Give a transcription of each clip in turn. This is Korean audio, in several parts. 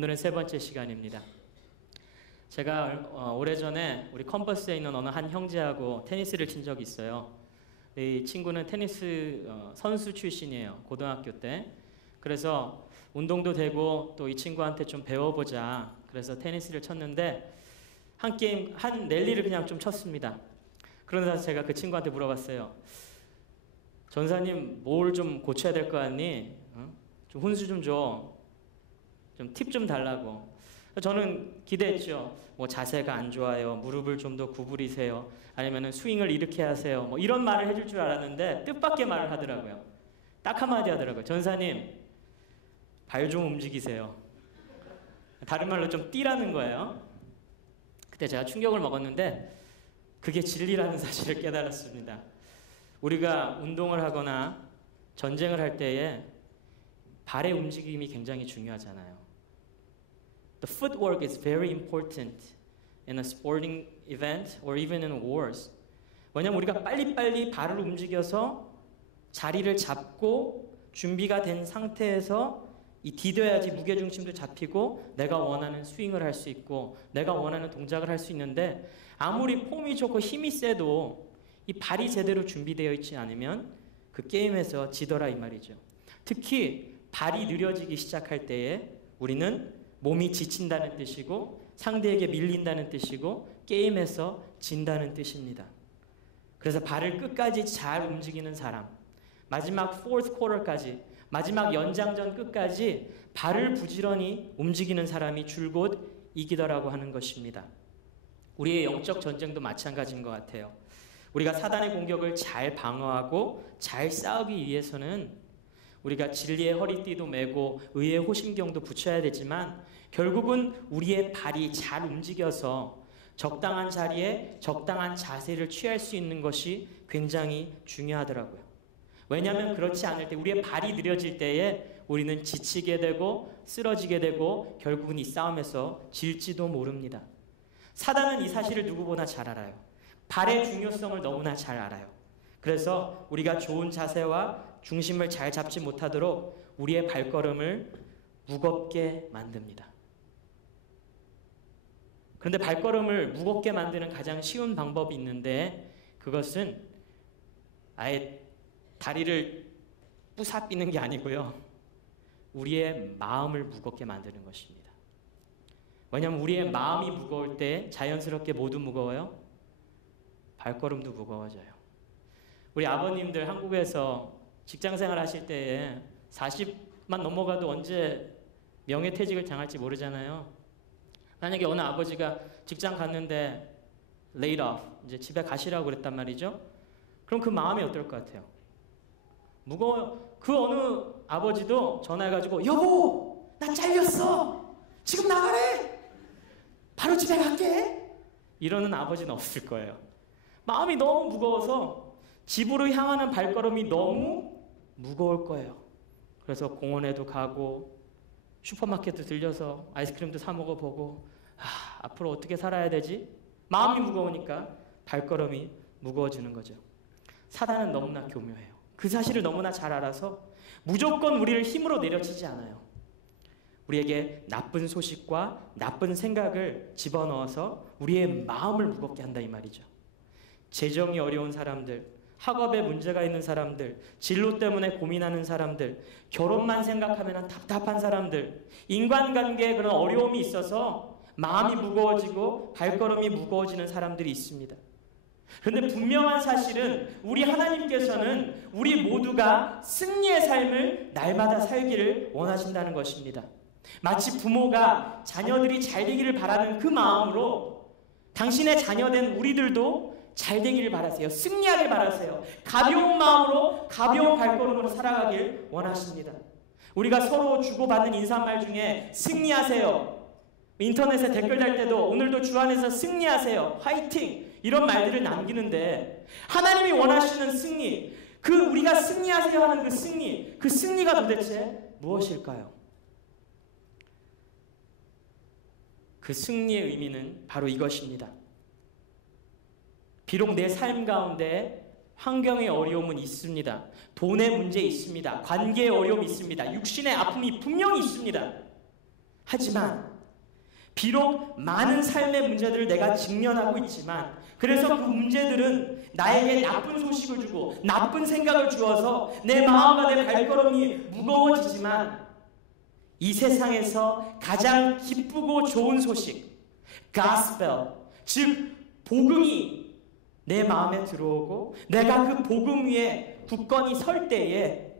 오늘은 세 번째 시간입니다. 제가 어, 오래전에 우리 컴퍼스에 있는 어느 한 형제하고 테니스를 친 적이 있어요. 이 친구는 테니스 어, 선수 출신이에요. 고등학교 때. 그래서 운동도 되고 또 이 친구한테 좀 배워보자. 그래서 테니스를 쳤는데 한 게임 한 랠리를 그냥 좀 쳤습니다. 그러다 제가 그 친구한테 물어봤어요. 전사님 뭘 좀 고쳐야 될거 같니? 어? 좀 훈수 좀 줘. 좀 팁 좀 달라고. 저는 기대했죠. 뭐 자세가 안 좋아요. 무릎을 좀 더 구부리세요. 아니면은 스윙을 이렇게 하세요. 뭐 이런 말을 해줄 줄 알았는데 뜻밖의 말을 하더라고요. 딱 한마디 하더라고요. 전사님 발 좀 움직이세요. 다른 말로 좀 뛰라는 거예요. 그때 제가 충격을 먹었는데 그게 진리라는 사실을 깨달았습니다. 우리가 운동을 하거나 전쟁을 할 때에 발의 움직임이 굉장히 중요하잖아요. The footwork is very important in a sporting event or even in wars. 왜냐면 우리가 빨리빨리 발을 움직여서 자리를 잡고 준비가 된 상태에서 이 디뎌야지 무게 중심도 잡히고 내가 원하는 스윙을 할 수 있고 내가 원하는 동작을 할 수 있는데 아무리 폼이 좋고 힘이 세도 이 발이 제대로 준비되어 있지 않으면 그 게임에서 지더라 이 말이죠. 특히 발이 느려지기 시작할 때에 우리는 몸이 지친다는 뜻이고 상대에게 밀린다는 뜻이고 게임에서 진다는 뜻입니다. 그래서 발을 끝까지 잘 움직이는 사람 마지막 fourth quarter까지 마지막 연장전 끝까지 발을 부지런히 움직이는 사람이 줄곧 이기더라고 하는 것입니다. 우리의 영적 전쟁도 마찬가지인 것 같아요. 우리가 사단의 공격을 잘 방어하고 잘 싸우기 위해서는 우리가 진리의 허리띠도 메고 의의 호심경도 붙여야 되지만 결국은 우리의 발이 잘 움직여서 적당한 자리에 적당한 자세를 취할 수 있는 것이 굉장히 중요하더라고요. 왜냐하면 그렇지 않을 때 우리의 발이 느려질 때에 우리는 지치게 되고 쓰러지게 되고 결국은 이 싸움에서 질지도 모릅니다. 사단은 이 사실을 누구보다 잘 알아요. 발의 중요성을 너무나 잘 알아요. 그래서 우리가 좋은 자세와 중심을 잘 잡지 못하도록 우리의 발걸음을 무겁게 만듭니다. 그런데 발걸음을 무겁게 만드는 가장 쉬운 방법이 있는데 그것은 아예 다리를 부사삐는 게 아니고요. 우리의 마음을 무겁게 만드는 것입니다. 왜냐하면 우리의 마음이 무거울 때 자연스럽게 모두 무거워요. 발걸음도 무거워져요. 우리 아버님들 한국에서 직장 생활 하실 때에 40만 넘어가도 언제 명예퇴직을 당할지 모르잖아요. 만약에 어느 아버지가 직장 갔는데 laid off, 이제 집에 가시라고 그랬단 말이죠. 그럼 그 마음이 어떨 것 같아요? 무거워요. 그 어느 아버지도 전화해가지고 여보, 나 잘렸어. 지금 나가래. 바로 집에 갈게. 이러는 아버지는 없을 거예요. 마음이 너무 무거워서 집으로 향하는 발걸음이 너무 무거울 거예요. 그래서 공원에도 가고 슈퍼마켓도 들려서 아이스크림도 사 먹어보고 아, 앞으로 어떻게 살아야 되지? 마음이 무거우니까 발걸음이 무거워지는 거죠. 사단은 너무나 교묘해요. 그 사실을 너무나 잘 알아서 무조건 우리를 힘으로 내려치지 않아요. 우리에게 나쁜 소식과 나쁜 생각을 집어넣어서 우리의 마음을 무겁게 한다 이 말이죠. 재정이 어려운 사람들, 학업에 문제가 있는 사람들, 진로 때문에 고민하는 사람들, 결혼만 생각하면 답답한 사람들, 인간관계에 그런 어려움이 있어서 마음이 무거워지고 발걸음이 무거워지는 사람들이 있습니다. 그런데 분명한 사실은 우리 하나님께서는 우리 모두가 승리의 삶을 날마다 살기를 원하신다는 것입니다. 마치 부모가 자녀들이 잘 되기를 바라는 그 마음으로 당신의 자녀된 우리들도 잘 되기를 바라세요. 승리하길 바라세요. 가벼운 마음으로 가벼운 발걸음으로 살아가길 원하십니다. 우리가 서로 주고받는 인사말 중에 승리하세요. 인터넷에 댓글 달 때도 오늘도 주 안에서 승리하세요. 화이팅! 이런 말들을 남기는데 하나님이 원하시는 승리, 그 우리가 승리하세요 하는 그 승리, 그 승리가 도대체 무엇일까요? 그 승리의 의미는 바로 이것입니다. 비록 내 삶 가운데 환경의 어려움은 있습니다. 돈의 문제 있습니다. 관계의 어려움이 있습니다. 육신의 아픔이 분명히 있습니다. 하지만 비록 많은 삶의 문제들을 내가 직면하고 있지만 그래서 그 문제들은 나에게 나쁜 소식을 주고 나쁜 생각을 주어서 내 마음과 내 발걸음이 무거워지지만 이 세상에서 가장 기쁘고 좋은 소식, gospel, 즉 복음이 내 마음에 들어오고 내가 그 복음 위에 굳건히 설 때에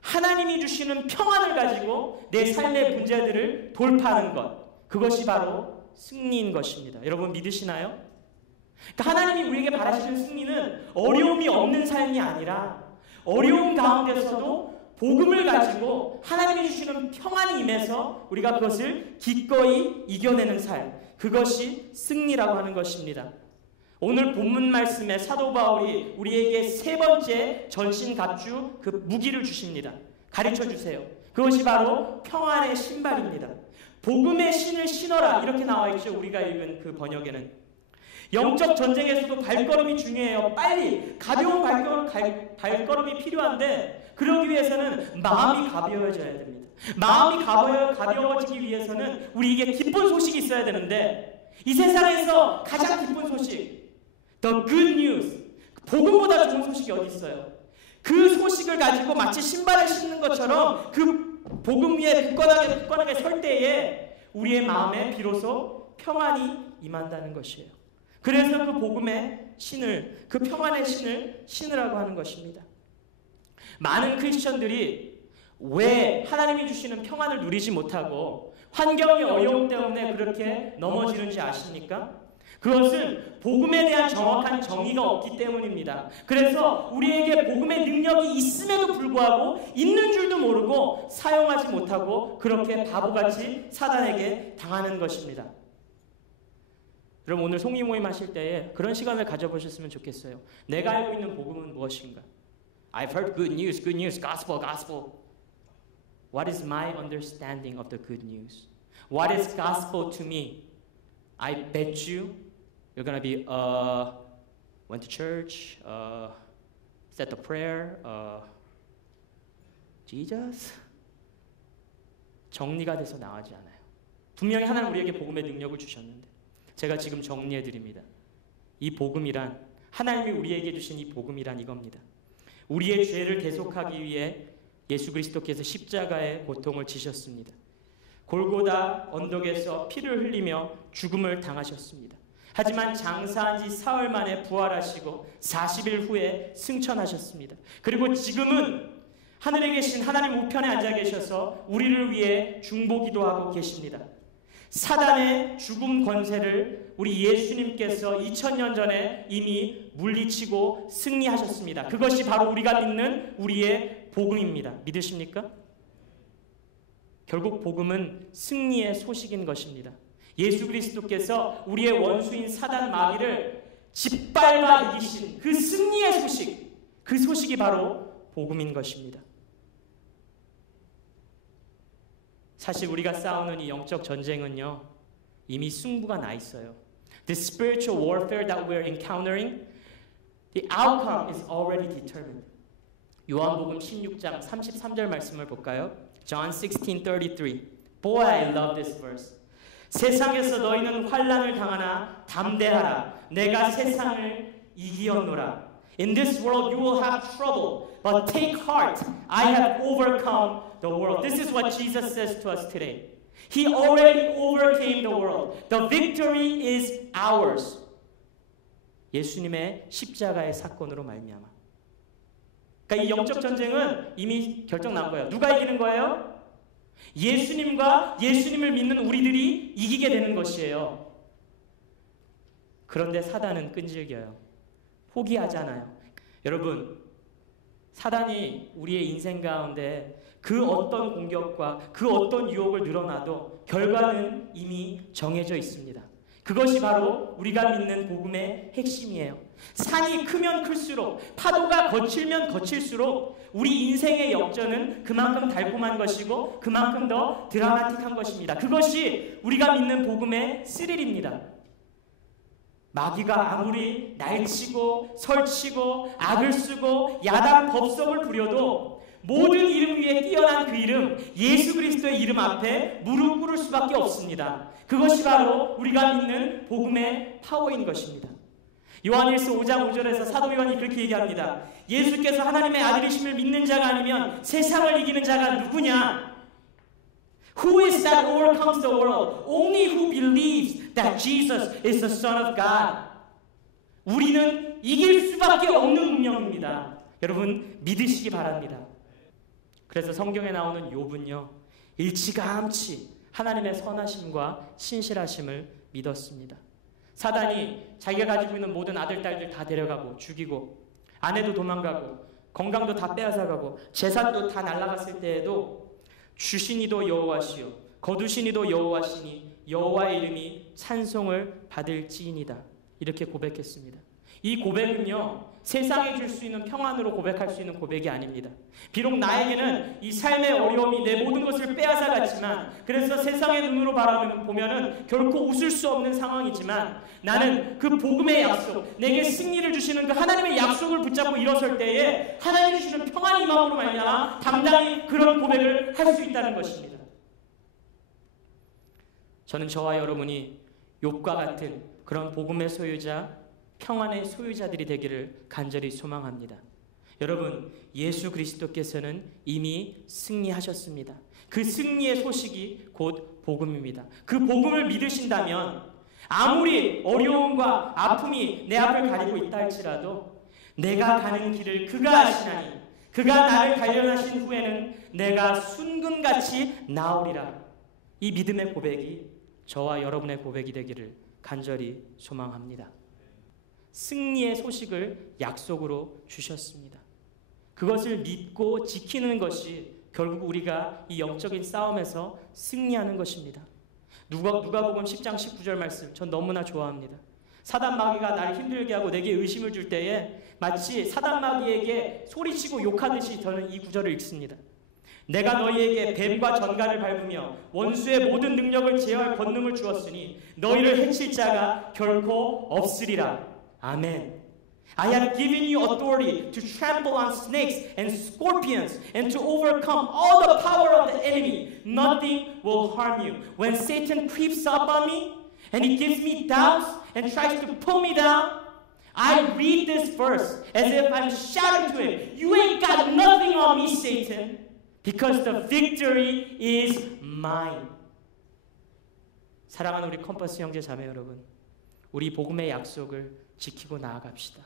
하나님이 주시는 평안을 가지고 내 삶의 문제들을 돌파하는 것. 그것이 바로 승리인 것입니다. 여러분 믿으시나요? 그러니까 하나님이 우리에게 바라시는 승리는 어려움이 없는 삶이 아니라 어려움 가운데서도 복음을 가지고 하나님이 주시는 평안이 임해서 우리가 그것을 기꺼이 이겨내는 삶. 그것이 승리라고 하는 것입니다. 오늘 본문 말씀에 사도 바울이 우리에게 세 번째 전신 갑주 그 무기를 주십니다. 가르쳐 주세요. 그것이 바로 평안의 신발입니다. 복음의 신을 신어라 이렇게 나와 있죠. 우리가 읽은 그 번역에는 영적 전쟁에서도 발걸음이 중요해요. 빨리 가벼운 발걸음, 발걸음이 필요한데 그러기 위해서는 마음이 가벼워져야 됩니다. 마음이 가벼워, 가벼워지기 위해서는 우리에게 기쁜 소식이 있어야 되는데 이 세상에서 가장 기쁜 소식 The good news. 복음보다 좋은 소식이 어디 있어요? 그 소식을 가지고 마치 신발을 신는 것처럼 그 복음 위에 굳건하게 굳건하게 설 때에 우리의 마음에 비로소 평안이 임한다는 것이에요. 그래서 그 복음의 신을 그 평안의 신을 신으라고 하는 것입니다. 많은 크리스천들이 왜 하나님이 주시는 평안을 누리지 못하고 환경이 어려움 때문에 그렇게 넘어지는지 아십니까? 그것은 복음에 대한 정확한 정의가 없기 때문입니다. 그래서 우리에게 복음의 능력이 있음에도 불구하고 있는 줄도 모르고 사용하지 못하고 그렇게 바보같이 사단에게 당하는 것입니다. 여러분 오늘 송이 모임 하실 때에 그런 시간을 가져보셨으면 좋겠어요. 내가 알고 있는 복음은 무엇인가? I've heard good news, good news, gospel, gospel. What is my understanding of the good news? What is gospel to me? I bet you You're gonna be uh, went to church, uh, said the prayer, uh, Jesus. 정리가 돼서 나가지 않아요. 분명히 하나님 우리에게 복음의 능력을 주셨는데 제가 지금 정리해 드립니다. 이 복음이란 하나님이 우리에게 주신 이 복음이란 이겁니다. 우리의 죄를 대속하기 위해 예수 그리스도께서 십자가의 고통을 지셨습니다. 골고다 언덕에서 피를 흘리며 죽음을 당하셨습니다. 하지만 장사한 지 사흘 만에 부활하시고 40일 후에 승천하셨습니다. 그리고 지금은 하늘에 계신 하나님 우편에 앉아 계셔서 우리를 위해 중보기도 하고 계십니다. 사단의 죽음 권세를 우리 예수님께서 2000년 전에 이미 물리치고 승리하셨습니다. 그것이 바로 우리가 믿는 우리의 복음입니다. 믿으십니까? 결국 복음은 승리의 소식인 것입니다. 예수 그리스도께서 우리의 원수인 사단 마귀를 짓밟아 이기신 그 승리의 소식, 그 소식이 바로 복음인 것입니다. 사실 우리가 싸우는 이 영적 전쟁은요, 이미 승부가 나 있어요. The spiritual warfare that we're encountering, the outcome is already determined. 요한복음 16장 33절 말씀을 볼까요? John 16:33. Boy, I love this verse. 세상에서 너희는 환란을 당하나 담대하라. 내가 세상을 이기었노라. In this world you will have trouble, but take heart. I have overcome the world. This is what Jesus says to us today. He already overcame the world. The victory is ours. 예수님의 십자가의 사건으로 말미암아. 그러니까 이 영적 전쟁은 이미 결정 난 거예요. 누가 이기는 거예요? 예수님과 예수님을 믿는 우리들이 이기게 되는 것이에요. 그런데 사단은 끈질겨요. 포기하잖아요. 여러분, 사단이 우리의 인생 가운데 그 어떤 공격과 그 어떤 유혹을 늘어나도 결과는 이미 정해져 있습니다. 그것이 바로 우리가 믿는 복음의 핵심이에요. 산이 크면 클수록 파도가 거칠면 거칠수록 우리 인생의 역전은 그만큼 달콤한 것이고 그만큼 더 드라마틱한 것입니다. 그것이 우리가 믿는 복음의 스릴입니다. 마귀가 아무리 날치고 설치고 악을 쓰고 야단 법석을 부려도 모든 이름 위에 뛰어난 그 이름 예수 그리스도의 이름 앞에 무릎 꿇을 수밖에 없습니다. 그것이 바로 우리가 믿는 복음의 파워인 것입니다. 요한일서 5장 5절에서 사도 요한이 그렇게 얘기합니다. 예수께서 하나님의 아들이심을 믿는 자가 아니면 세상을 이기는 자가 누구냐? Who is that overcomes the world? Only who believes that Jesus is the Son of God. 우리는 이길 수밖에 없는 운명입니다. 여러분 믿으시기 바랍니다. 그래서 성경에 나오는 욥은요 일찌감치 하나님의 선하심과 신실하심을 믿었습니다. 사단이 자기가 가지고 있는 모든 아들 딸들 다 데려가고 죽이고 아내도 도망가고 건강도 다 빼앗아가고 재산도 다 날라갔을 때에도 주신이도 여호와시요 거두신이도 여호와시니 여호와의 이름이 찬송을 받을지인이다 이렇게 고백했습니다. 이 고백은요 세상에 줄수 있는 평안으로 고백할 수 있는 고백이 아닙니다. 비록 나에게는 이 삶의 어려움이 내 모든 것을 빼앗아 갔지만 그래서 세상의 눈으로 바라보면은 결코 웃을 수 없는 상황이지만 나는 그 복음의 약속, 내게 승리를 주시는 그 하나님의 약속을 붙잡고 일어설 때에 하나님 주시는 평안이 마음으로 말미암아 당당히 그런 고백을 할 수 있다는 것입니다. 저는 저와 여러분이 욥과 같은 그런 복음의 소유자 평안의 소유자들이 되기를 간절히 소망합니다. 여러분, 예수 그리스도께서는 이미 승리하셨습니다. 그 승리의 소식이 곧 복음입니다. 그 복음을 믿으신다면 아무리 어려움과 아픔이 내 앞을 가리고 있다 할지라도 내가 가는 길을 그가 아시나니 그가 나를 단련하신 후에는 내가 순금같이 나오리라. 이 믿음의 고백이 저와 여러분의 고백이 되기를 간절히 소망합니다. 승리의 소식을 약속으로 주셨습니다. 그것을 믿고 지키는 것이 결국 우리가 이 영적인 싸움에서 승리하는 것입니다. 누가 누가복음 10장 19절 말씀 전 너무나 좋아합니다. 사단 마귀가 나를 힘들게 하고 내게 의심을 줄 때에 마치 사단 마귀에게 소리치고 욕하듯이 저는 이 구절을 읽습니다. 내가 너희에게 뱀과 전갈을 밟으며 원수의 모든 능력을 제어할 권능을 주었으니 너희를 해칠 자가 결코 없으리라. 아멘. I have given you authority to trample on snakes and scorpions and to overcome all the power of the enemy. Nothing will harm you. When Satan creeps up on me and he gives me doubts and tries to pull me down, I read this verse as if I'm shouting to him, You ain't got nothing on me, Satan, because the victory is mine. 사랑하는 우리 컴퍼스 형제 자매 여러분, 우리 복음의 약속을 지키고 나아갑시다.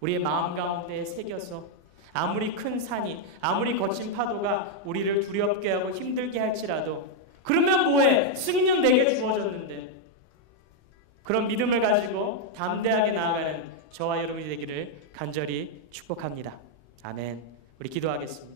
우리의 마음 가운데 새겨서 아무리 큰 산이 아무리 거친 파도가 우리를 두렵게 하고 힘들게 할지라도 그러면 뭐해? 승리는 내게 주어졌는데 그런 믿음을 가지고 담대하게 나아가는 저와 여러분이 되기를 간절히 축복합니다. 아멘. 우리 기도하겠습니다.